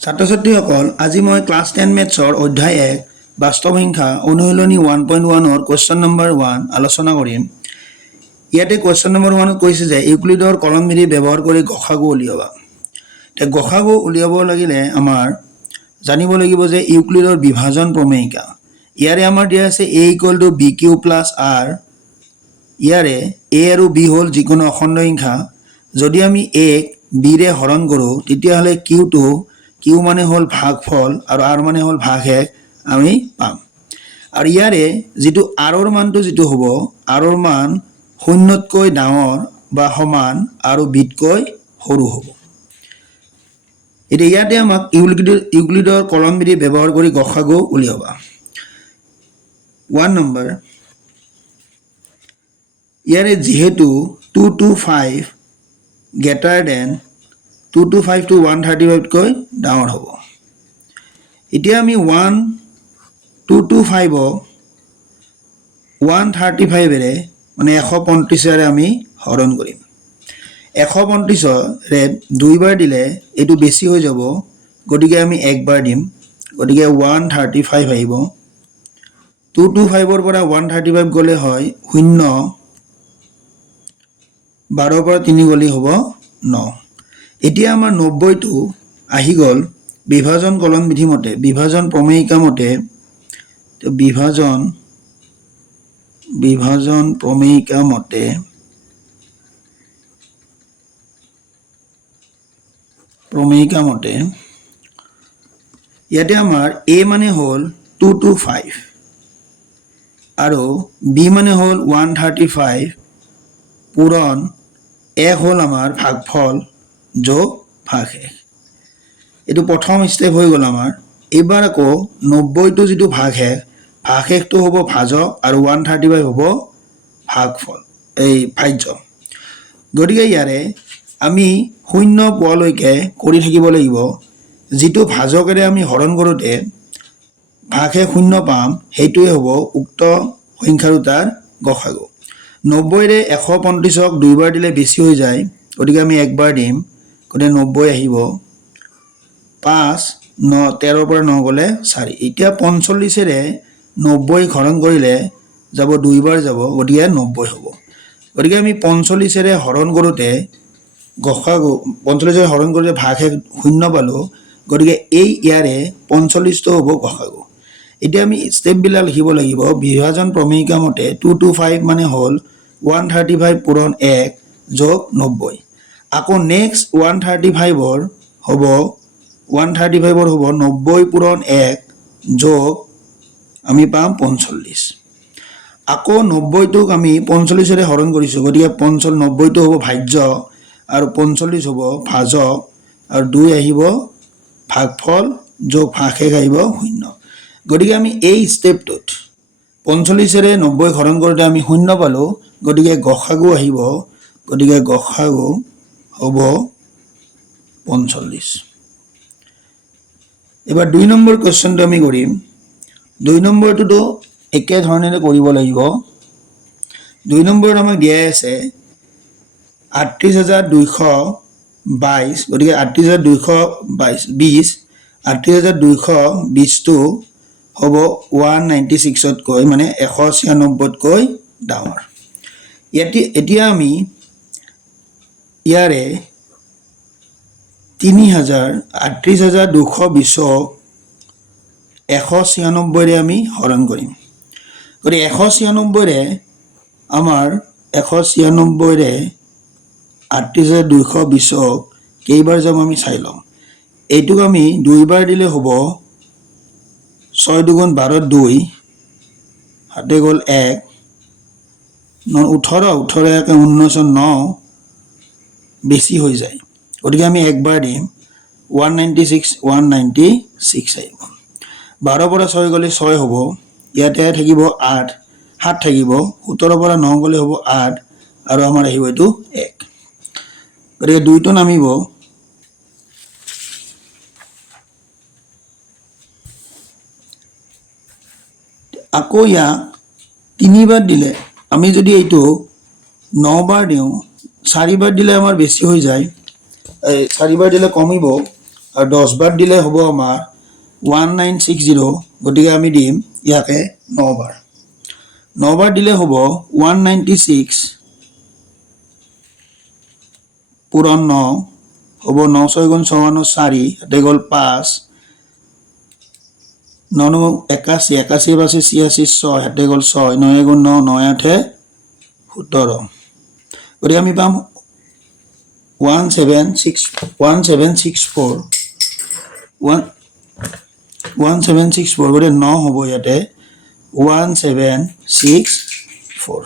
ছাত্ৰ ছাত্ৰীসকল আজি মই ক্লাছ 10 মেথছৰ অধ্যায় 1 বাস্তৱ সংখ্যা অনুশীলনী 1.1ৰ কুৱেশ্যন নম্বৰ 1 আলোচনা কৰিম। ইয়াতে কুৱেশ্যন নম্বৰ 1ত কৈছে যে ইউক্লিডৰ কলম বিধি ব্যৱহাৰ কৰি গসাগু উলিয়াবা। তে গসাগু উলিয়াব লাগিলে আমাৰ জানিব লাগিব যে ইউক্লিডৰ বিভাজন প্ৰমেয়িকা। ইয়াৰে আমাৰ দিয়া আছে a = bq + r। ইয়াৰে a আৰু b হ'ল যিকোনো অখণ্ড সংখ্যা। যদি আমি a ক b ৰে হৰণ কৰোঁ তেতিয়াহ'লে q মানে হ'ল ভাগফল আৰু r মানে হ'ল ভাগ 1 আমি পাম। আৰু ইয়াৰে যিটো r ৰ মানটো যিটো হ'ব r ৰ মান 0তকৈ ডাঙৰ বা সমান আৰু b তকৈ সৰু হ'ব। এতিয়া ইয়াতে আমাক ইউক্লিডৰ কলম বিধি ব্যৱহাৰ কৰি গসাগু উলিয়াবা। 1 নম্বৰ ইয়াৰে যিহেতু 2 to 5 greater than 2 to 5 to 135তকৈ ডাঙৰ হ'ব। এতিয়া আমি 2 to 5 135ৰে মানে 135ৰে আমি হৰণ কৰিম। 135ৰে দুইবাৰ দিলে এইটো বেছি হৈ যাব, গতিকে আমি একবাৰ দিম, গতিকে 135 আহিব। 2 to 5ৰ পৰা 135 গ'লে হয় 0, 12ৰ পৰা 3 গ'লে হ'ব 9। এতিয়া আমাৰ 90টো আহি গ'ল বিভাজন কলম বিধি মতে, বিভাজন প্ৰমেয়িকা মতে। বিভাজন প্ৰমেয়িকা মতে ইয়াতে আমাৰ a মানে হ'ল 2 to 5 আৰু b মানে হ'ল 135 পূৰণ 1 হ'ল আমাৰ ভাগফল যোগ ভাগ 1। এইটো প্ৰথম ষ্টেপ হৈ গ'ল আমাৰ। এইবাৰ আকৌ 90টো যিটো ভাগ 1টো হ'ব ভাজক আৰু 135 হ'ব ভাগফল ভাজ্য। গতিকে ইয়াৰে আমি 0 পোৱালৈকে কৰি থাকিব লাগিব। যিটো ভাজকেৰে আমি হৰণ কৰোঁতে ভাগ 0 পাম সেইটোৱে হ'ব উক্ত সংখ্যা দুটাৰ গসাগু। 90ৰে 135ক দুইবাৰ দিলে বেছি হৈ যায়, গতিকে আমি একবাৰ দিম, গতিকে 90 আহিব। 5, 9, 13ৰ পৰা 9 গ'লে 4। এতিয়া 45ৰে 90 হৰণ কৰিলে যাব দুইবাৰ যাব, গতিকে 90 হ'ব। গতিকে আমি 45ৰে হৰণ কৰোঁতে গসাগু 45ৰে হৰণ কৰোঁতে ভাগ 0 পালোঁ, গতিকে ইয়াৰে 45টো হ'ব গসাগু। এতিয়া আমি ষ্টেপবিলাক লিখিব লাগিব। বিভাজন প্ৰমেয়িকা মতে 2 to 5 মানে হ'ল 135 পূৰণ 1 যোগ 90। আকৌ নেক্সট 135ৰ হ'ব 90 পূৰণ 1 যোগ আমি পাম 45। আকৌ 90টোক আমি 45ৰে হৰণ কৰিছোঁ, গতিকে 90টো হ'ব ভাজ্য আৰু 45 হ'ব ভাজক আৰু 2 আহিব ভাগফল যোগ ভাগ 1 আহিব 0। গতিকে আমি এই ষ্টেপটোত 45ৰে 90 হৰণ কৰোঁতে আমি 0 পালোঁ, গতিকে গসাগু আহিব, গতিকে গসাগু হ'ব 45। এবাৰ 2 নম্বৰ কুৱেশ্যনটো আমি কৰিম। 2 নম্বৰটোতো একেধৰণেৰে কৰিব লাগিব। 2 নম্বৰত আমাক দিয়াই আছে 38,222, গতিকে 38,220টো হ'ব 196তকৈ মানে 196তকৈ ডাঙৰ। এতিয়া আমি ইয়াৰে 38,220ক 196ৰে আমি হৰণ কৰিম। গতিকে 196ৰে আমাৰ 38,220ক কেইবাৰ যাব আমি চাই ল'ম। এইটোক আমি দুইবাৰ দিলে হ'ব 6 দুগুণ 12, 2 হাতে গ'ল 1, 18, 1 19, 9 বেছি হৈ যায়, গতিকে আমি একবাৰ দিম, 196 আহিব। 12ৰ পৰা 6 গ'লে 6 হ'ব, ইয়াতে থাকিব 8, 7 থাকিব, 17ৰ পৰা 9 গ'লে হ'ব 8 আৰু আমাৰ আহিব এইটো 1, গতিকে 2টো নামিব। আকৌ ইয়াক 3 বাৰ দিলে আমি যদি এইটো 9 বাৰ দিওঁ, 4 বাৰ দিলে আমাৰ বেছি হৈ যায়, 4 বাৰ দিলে কমিব, আৰু 10 বাৰ দিলে হ'ব আমাৰ 1960 গতিকে আমি দিম ইয়াকে 9 বাৰ 9 বাৰ দিলে হ'ব 196 পূৰণ 9 হ'ব 9 6 গুণ 56 4 হাতে গ'ল 5 9 9 81 81 85 86 6 হাতে গ'ল 6 9 গুণ 9 9 8 17 গতিকে আমি পাম 1764 গতিকে 9 হ'ব ইয়াতে 1764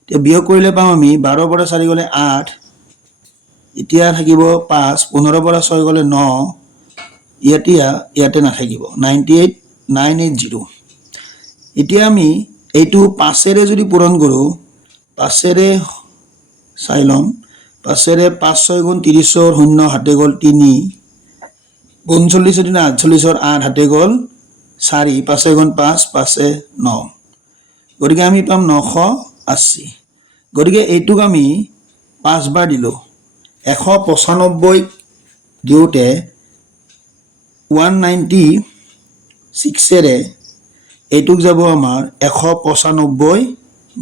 এতিয়া বিয়োগ কৰিলে পাম আমি 12 পৰা 4 গ'লে 8 এতিয়া থাকিব 5 15 পৰা 6 গ'লে 9 ইয়াতে নাথাকিব 980 এতিয়া আমি এইটো 5ৰে যদি পূৰণ কৰোঁ 5ৰে চাই ল'ম 5ৰে 5 6 গুণ 30 0 হাতে গ'ল 3 39 দিনা 48 8 হাতে গ'ল 4 5 গুণ 5 5 9 গতিকে আমি পাম 980 গতিকে এইটোক আমি 5 বাৰ দিলোঁ 195 দিওঁতে 196ৰে এইটোক যাব আমাৰ 195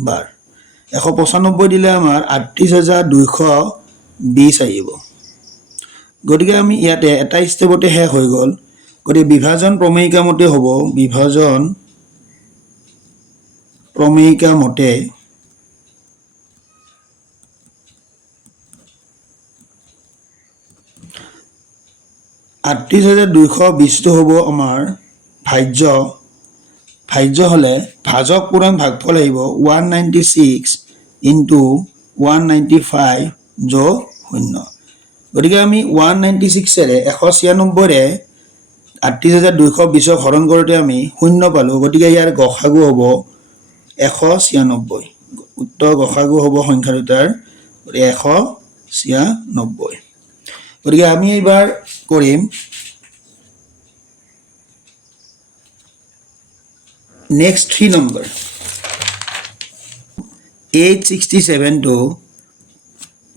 বাৰ 195 দিলে আমাৰ 38220 আহিব গতিকে আমি ইয়াতে এটা ষ্টেপতে শেষ হৈ গ'ল গতিকে বিভাজন প্ৰমেয়িকা মতে হ'ব বিভাজন প্ৰমেয়িকা মতে 38220 হ'ব আমাৰ ভাজ্য হলে ভাজক পূৰণ ভাগফল আহিব 196 ইনটু 195 যোগ 0 গতিকে আমি 196ৰে 196ৰে 38220 হৰণ কৰোঁতে আমি 0 পালোঁ গতিকে ইয়াৰ গসাগু হ'ব 196 উত্তৰ গসাগু হ'ব সংখ্যা দুটাৰ 196 গতিকে আমি এইবাৰ কৰিম নেক্সট 3 নম্বৰ 867 টো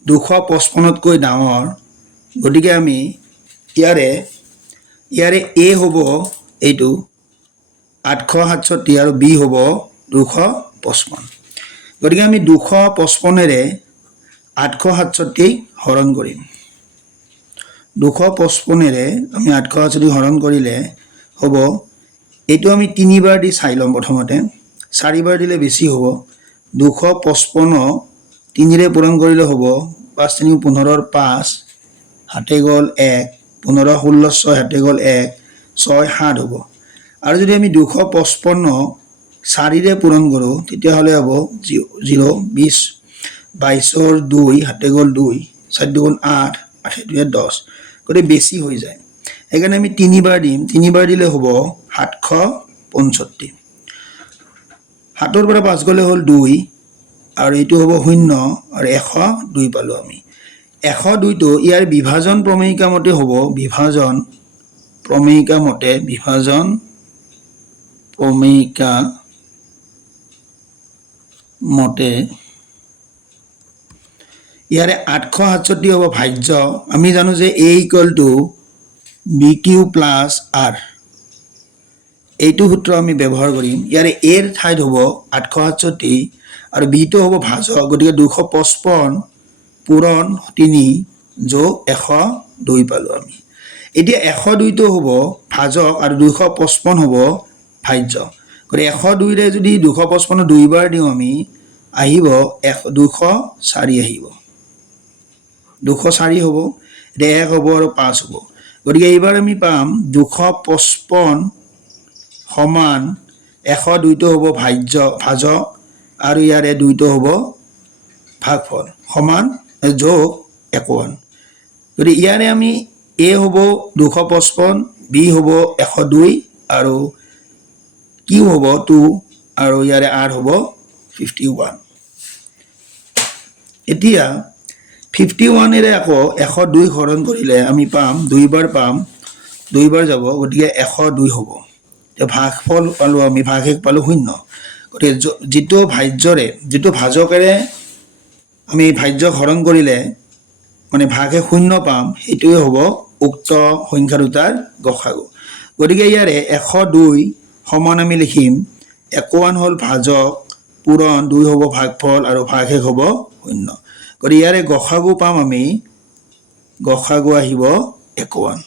255তকৈ ডাঙৰ গতিকে আমি ইয়াৰে a হ'ব এইটো 867 আৰু b হ'ব 255 গতিকে আমি 255ৰে 867 হৰণ কৰিম 255ৰে আমি 867 হৰণ কৰিলে হ'ব এইটো আমি 3 বাৰ দি চাই ল'ম প্ৰথমতে 4 বাৰ দিলে বেছি হ'ব 255 3ৰে পূৰণ কৰিলে হ'ব 5 3 15 5 হাতে গ'ল 1 15 16 6 হাতে গ'ল 1 6 7 হ'ব আৰু যদি আমি 255 4ৰে পূৰণ কৰোঁ তেতিয়াহ'লে হ'ব 0 20 22 2 হাতে গ'ল 2 4 2 8 8 2 10 গতিকে বেছি হৈ যায় সেইকাৰণে আমি 3 বাৰ দিম 3 বাৰ দিলে হ'ব 765 7ৰ পৰা 5 গ'লে হ'ল 2 আৰু এইটো হ'ব 0 আৰু 102 পালোঁ আমি 102 টো ইয়াৰ বিভাজন প্ৰমেয়িকা মতে হ'ব বিভাজন প্ৰমেয়িকা মতে ইয়াৰে 867 হ'ব ভাজ্য আমি জানো যে a = bq + r এইটো সূত্ৰ আমি ব্যৱহাৰ কৰিম ইয়াৰে a ৰ ঠাইত হ'ব 867 আৰু b টো হ'ব ভাজক গতিকে 255 পূৰণ 3 যোগ 102 পালোঁ আমি এতিয়া 102 টো হ'ব ভাজক আৰু 255 হ'ব ভাজ্য গতিকে 102ৰে যদি 255 2 বাৰ দিওঁ আমি আহিব 204 আহিব 204 হ'ব এতিয়া 1 হ'ব আৰু 5 হ'ব গতিকে এইবাৰ আমি পাম 255 সমান 102 টো হ'ব ভাজক আৰু ইয়াৰে 2 টো হ'ব ভাগফল সমান যোগ 51 গতিকে ইয়াৰে আমি a হ'ব 255 b হ'ব 102 আৰু q হ'ব 2 আৰু ইয়াৰে r হ'ব 51 এতিয়া 51ৰে আকৌ 102 হৰণ কৰিলে আমি পাম 2 বাৰ পাম 2 বাৰ যাব গতিকে 102 হ'ব এতিয়া ভাগফল পালোঁ আমি ভাগশেষ পালোঁ 0 গতিকে যিটো ভাজকেৰে আমি ভাজ্য হৰণ কৰিলে মানে ভাগশেষ 0 পাম সেইটোৱে হ'ব উক্ত সংখ্যা দুটাৰ গসাগু গতিকে ইয়াৰে 102 সমান আমি লিখিম 51 হ'ল ভাজক পূৰণ 2 হ'ব ভাগফল আৰু ভাগশেষ হ'ব 0 গতিকে ইয়াৰে গসাগু পাম আমি গসাগু আহিব 51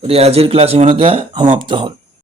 গতিকে আজিৰ ক্লাছ ইমানতে সমাপ্ত হ'ল